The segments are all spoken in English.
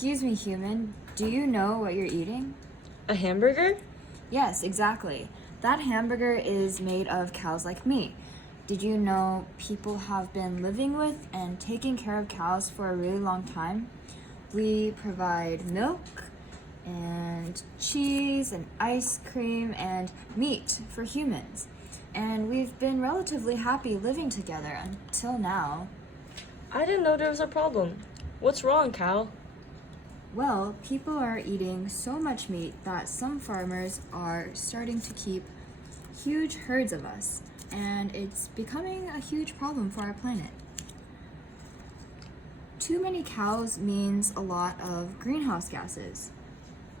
Excuse me, human. Do you know what you're eating? A hamburger? Yes, exactly. That hamburger is made of cows like me. Did you know people have been living with and taking care of cows for a really long time? We provide milk and cheese and ice cream and meat for humans. And we've been relatively happy living together until now. I didn't know there was a problem. What's wrong, Cal? Well, people are eating so much meat that some farmers are starting to keep huge herds of us, and it's becoming a huge problem for our planet. Too many cows means a lot of greenhouse gases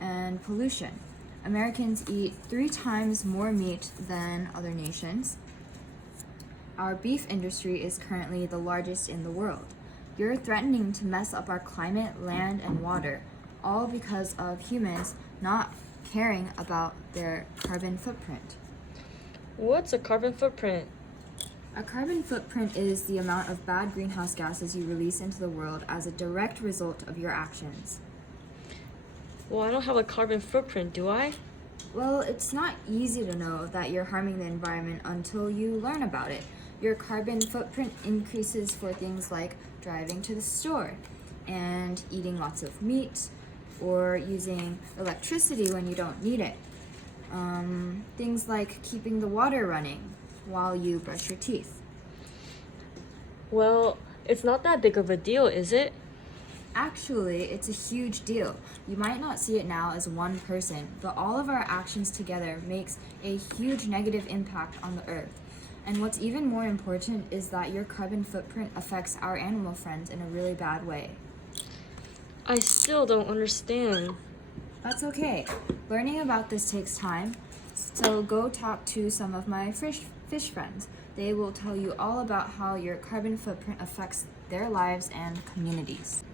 and pollution. Americans eat 3 times more meat than other nations. Our beef industry is currently the largest in the world. You're threatening to mess up our climate, land, and water, all because of humans not caring about their carbon footprint. What's a carbon footprint? A carbon footprint is the amount of bad greenhouse gases you release into the world as a direct result of your actions. Well, I don't have a carbon footprint, do I? Well, it's not easy to know that you're harming the environment until you learn about it. Your carbon footprint increases for things like driving to the store and eating lots of meat or using electricity when you don't need it. Things like keeping the water running while you brush your teeth. Well, it's not that big of a deal, is it? Actually, it's a huge deal. You might not see it now as one person, but all of our actions together makes a huge negative impact on the earth. And what's even more important is that your carbon footprint affects our animal friends in a really bad way. I still don't understand. That's okay. Learning about this takes time, so go talk to some of my fish friends. They will tell you all about how your carbon footprint affects their lives and communities.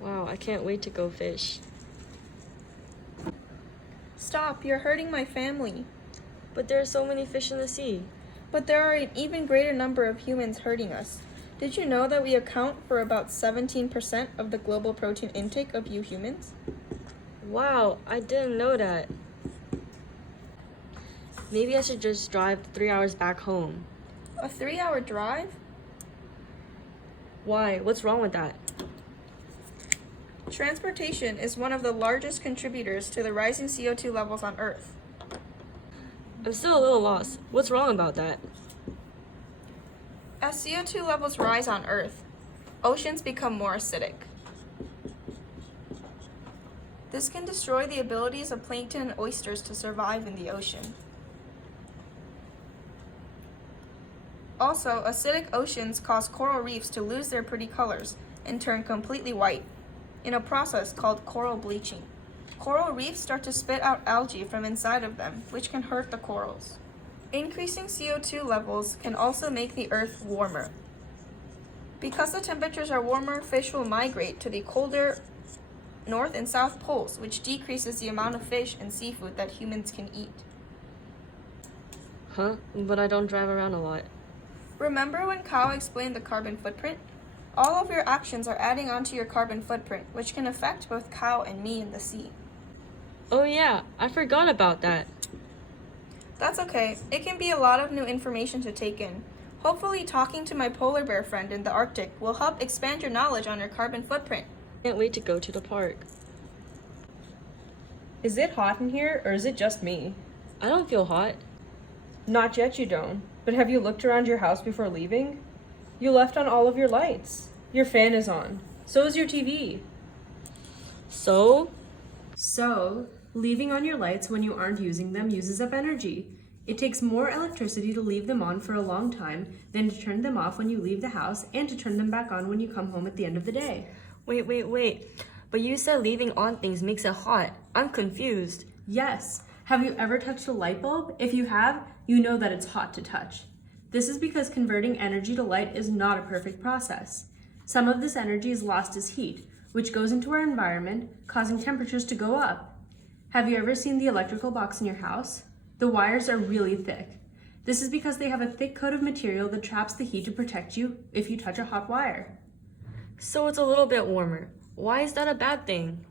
Wow, I can't wait to go fish. Stop, you're hurting my family. But there are so many fish in the sea. But there are an even greater number of humans hurting us. Did you know that we account for about 17% of the global protein intake of you humans? Wow, I didn't know that. Maybe I should just drive 3 hours back home. A 3-hour drive? Why? What's wrong with that? Transportation is one of the largest contributors to the rising CO2 levels on Earth. I'm still a little lost. What's wrong about that? As CO2 levels rise on Earth, oceans become more acidic. This can destroy the abilities of plankton and oysters to survive in the ocean. Also, acidic oceans cause coral reefs to lose their pretty colors and turn completely white, in a process called coral bleaching. Coral reefs start to spit out algae from inside of them, which can hurt the corals. Increasing CO2 levels can also make the Earth warmer. Because the temperatures are warmer, fish will migrate to the colder North and South poles, which decreases the amount of fish and seafood that humans can eat. Huh? But I don't drive around a lot. Remember when Kyle explained the carbon footprint? All of your actions are adding onto your carbon footprint, which can affect both Kyle and me in the sea. Oh yeah, I forgot about that. That's okay. It can be a lot of new information to take in. Hopefully, talking to my polar bear friend in the Arctic will help expand your knowledge on your carbon footprint. Can't wait to go to the park. Is it hot in here, or is it just me? I don't feel hot. Not yet, you don't. But have you looked around your house before leaving? You left on all of your lights. Your fan is on. So is your TV. So, leaving on your lights when you aren't using them uses up energy. It takes more electricity to leave them on for a long time than to turn them off when you leave the house and to turn them back on when you come home at the end of the day. wait. But you said leaving on things makes it hot. I'm confused. Yes. Have you ever touched a light bulb? If you have, you know that it's hot to touch. This is because converting energy to light is not a perfect process. Some of this energy is lost as heat, which goes into our environment, causing temperatures to go up. Have you ever seen the electrical box in your house? The wires are really thick. This is because they have a thick coat of material that traps the heat to protect you if you touch a hot wire. So it's a little bit warmer. Why is that a bad thing?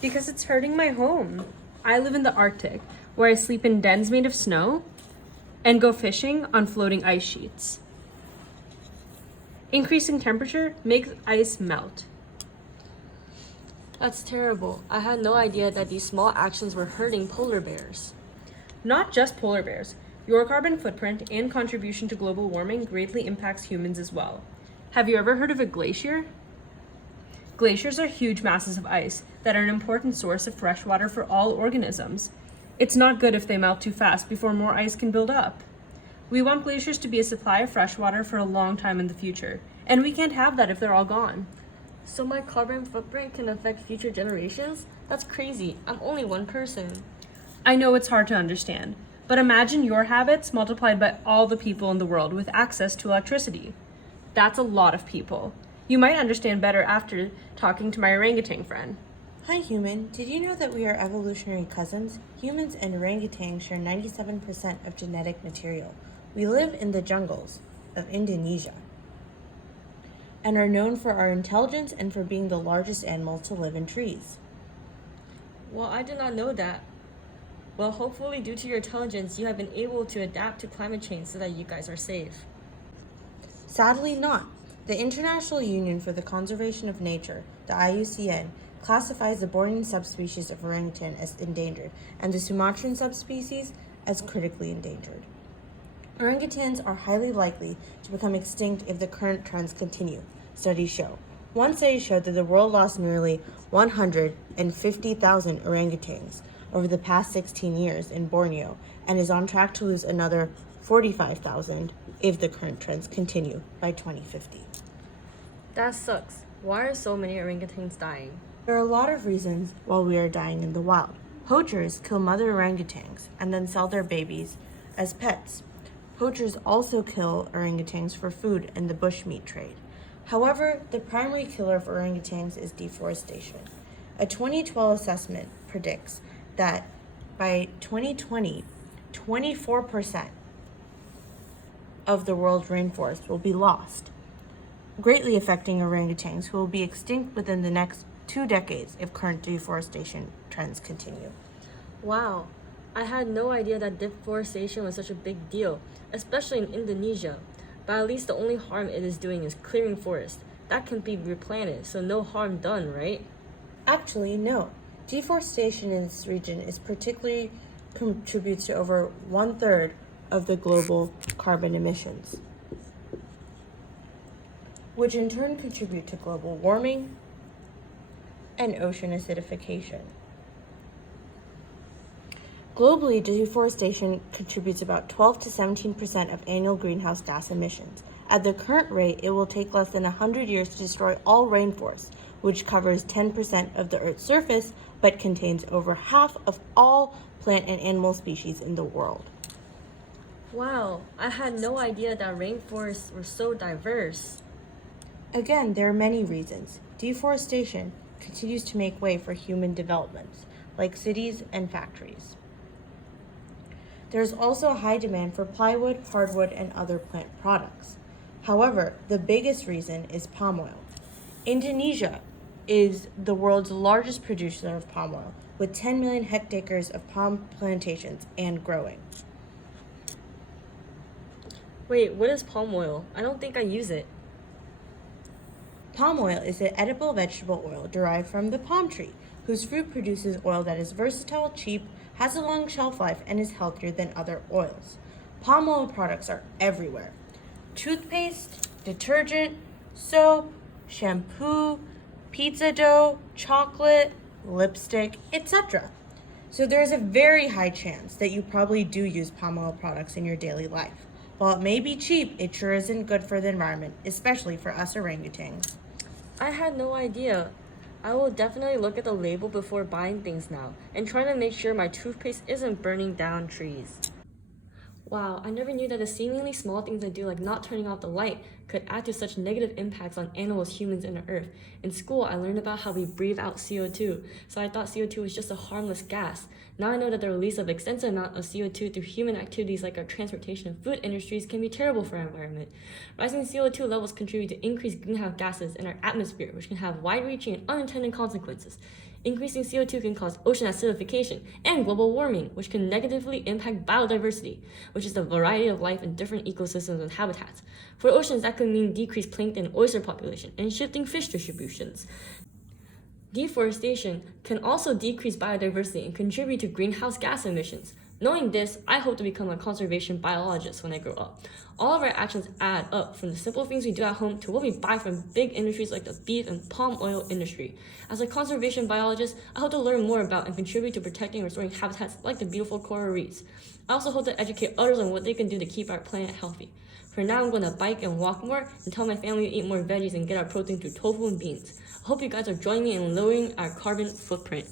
Because it's hurting my home. I live in the Arctic, where I sleep in dens made of snow and go fishing on floating ice sheets. Increasing temperature makes ice melt. That's terrible. I had no idea that these small actions were hurting polar bears. Not just polar bears. Your carbon footprint and contribution to global warming greatly impacts humans as well. Have you ever heard of a glacier? Glaciers are huge masses of ice that are an important source of fresh water for all organisms. It's not good if they melt too fast before more ice can build up. We want glaciers to be a supply of fresh water for a long time in the future, and we can't have that if they're all gone. So my carbon footprint can affect future generations? That's crazy. I'm only one person. I know it's hard to understand, but imagine your habits multiplied by all the people in the world with access to electricity. That's a lot of people. You might understand better after talking to my orangutan friend. Hi human, did you know that we are evolutionary cousins? Humans and orangutans share 97% of genetic material. We live in the jungles of Indonesia and are known for our intelligence and for being the largest animal to live in trees. Well, I did not know that. Well, hopefully due to your intelligence, you have been able to adapt to climate change so that you guys are safe. Sadly not. The International Union for the Conservation of Nature, the IUCN, classifies the Bornean subspecies of orangutan as endangered and the Sumatran subspecies as critically endangered. Orangutans are highly likely to become extinct if the current trends continue, studies show. One study showed that the world lost nearly 150,000 orangutans over the past 16 years in Borneo and is on track to lose another 45,000 if the current trends continue by 2050. That sucks. Why are so many orangutans dying? There are a lot of reasons why we are dying in the wild. Poachers kill mother orangutans and then sell their babies as pets. Poachers also kill orangutans for food in the bushmeat trade. However, the primary killer of orangutans is deforestation. A 2012 assessment predicts that by 2020, 24% of the world's rainforest will be lost, greatly affecting orangutans who will be extinct within the next 2 decades if current deforestation trends continue. Wow, I had no idea that deforestation was such a big deal, especially in Indonesia. But at least the only harm it is doing is clearing forest. That can be replanted, so no harm done, right? Actually, no. Deforestation in this region is particularly contributes to over 1/3 of the global carbon emissions, which in turn contribute to global warming and ocean acidification. Globally, deforestation contributes about 12 to 17% of annual greenhouse gas emissions. At the current rate, it will take less than 100 years to destroy all rainforests, which covers 10% of the Earth's surface, but contains over half of all plant and animal species in the world. Wow, I had no idea that rainforests were so diverse. Again, there are many reasons. Deforestation continues to make way for human developments, like cities and factories. There is also a high demand for plywood, hardwood, and other plant products. However, the biggest reason is palm oil. Indonesia is the world's largest producer of palm oil, with 10 million hectares of palm plantations and growing. Wait, what is palm oil? I don't think I use it. Palm oil is an edible vegetable oil derived from the palm tree, whose fruit produces oil that is versatile, cheap, has a long shelf life, and is healthier than other oils. Palm oil products are everywhere. Toothpaste, detergent, soap, shampoo, pizza dough, chocolate, lipstick, etc. So there is a very high chance that you probably do use palm oil products in your daily life. While it may be cheap, it sure isn't good for the environment, especially for us orangutans. I had no idea. I will definitely look at the label before buying things now and try to make sure my toothpaste isn't burning down trees. Wow, I never knew that the seemingly small things I do, like not turning off the light, could add to such negative impacts on animals, humans, and the earth. In school, I learned about how we breathe out CO2, so I thought CO2 was just a harmless gas. Now I know that the release of extensive amount of CO2 through human activities like our transportation and food industries can be terrible for our environment. Rising CO2 levels contribute to increased greenhouse gases in our atmosphere, which can have wide-reaching and unintended consequences. Increasing CO2 can cause ocean acidification and global warming, which can negatively impact biodiversity, which is the variety of life in different ecosystems and habitats. For oceans, that could mean decreased plankton and oyster population and shifting fish distributions. Deforestation can also decrease biodiversity and contribute to greenhouse gas emissions. Knowing this, I hope to become a conservation biologist when I grow up. All of our actions add up, from the simple things we do at home to what we buy from big industries like the beef and palm oil industry. As a conservation biologist, I hope to learn more about and contribute to protecting and restoring habitats like the beautiful coral reefs. I also hope to educate others on what they can do to keep our planet healthy. For now, I'm going to bike and walk more and tell my family to eat more veggies and get our protein through tofu and beans. I hope you guys are joining me in lowering our carbon footprint.